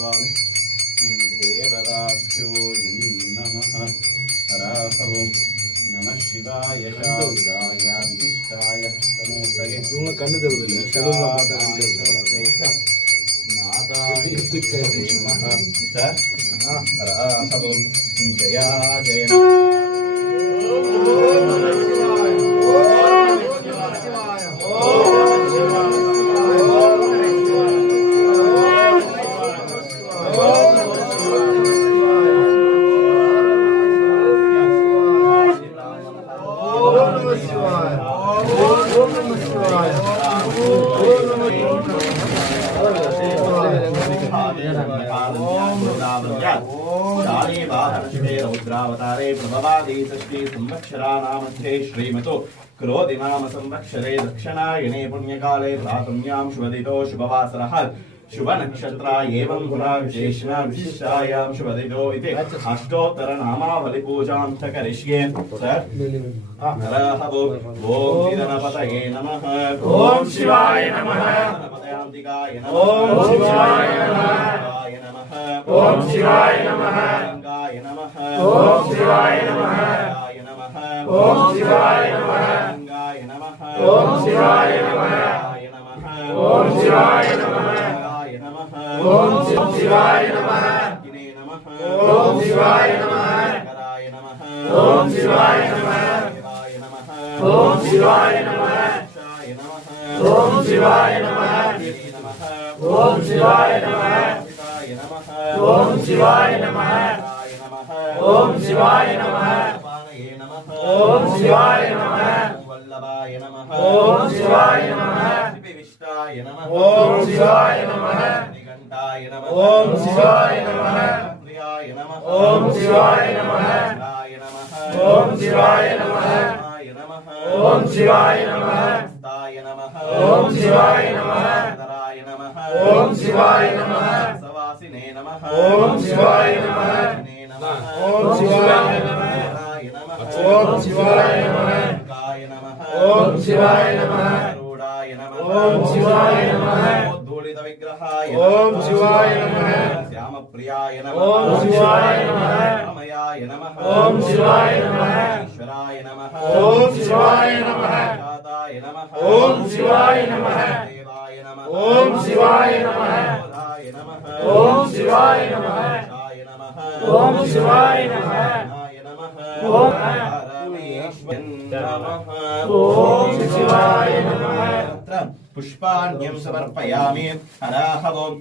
स्वामी देवताभ्यो नमः हराहवं नमः शिवाय शारदाय विशिष्टाय नमोस्तये हराहवं जया जय रुद्रावतारे प्रभवादी षष्ठी संवत्सराणामध्ये श्रीमतो क्रोधि नाम संवत्सरे दक्षिणायने पुण्यकाले प्रातुम्यां शुभदितो शुभवासरः शुभ नक्षत्रा एवं गुणा विशेषणा विशिष्टायां शुभदितो इति अष्टोत्तर नामावली पूजां च करिष्ये हरहवो ओम गणपतये नमः ओम शिवाय नमः गणपतयांतिकाय नमः ओम शिवाय नमः ओम शिवाय नमः गंगाय नमः ओम शिवाय नमः ओम शिवाय नमः गंगाय नमः ओम शिवाय नमः ओम शिवाय नमः ओम शिवाय नमः ओम शिवाय नमः कराय नमः ओम शिवाय नमः ओम शिवाय नमः ओम शिवाय नमः ओम शिवाय नमः ओम शिवाय नमः ओम शिवाय नमः ओम शिवाय नमः वल्लभाय नमः ओम शिवाय नमः विष्टाय नमः ओम शिवाय नमः निकंठाय नमः ओम शिवाय नमः प्रियाय नमः ओम शिवाय नमः ओम शिवाय नमः ओम शिवाय नमः ताय नमः ओम शिवाय नमः धराय नमः ओम शिवाय नमः सवासिने नमः ओम शिवाय नमः ओम शिवाय नमः ओम शिवाय नमः काय नमः ओम शिवाय नमः रूढाय नमः ओम शिवाय नमः धूलित विग्रहाय ओम शिवाय नमः श्याम प्रियाय नमः ओम शिवाय नमः रामयाय नमः ओम शिवाय नमः ईश्वराय नमः ओम शिवाय नमः दाताय नमः ओम शिवाय नमः देवाय नमः ओम शिवाय नमः ओम शिवाय नमः ओम शिवाय नमः ओम शिवाय नमः पुष्पाण्यं समर्पयामि हराहवं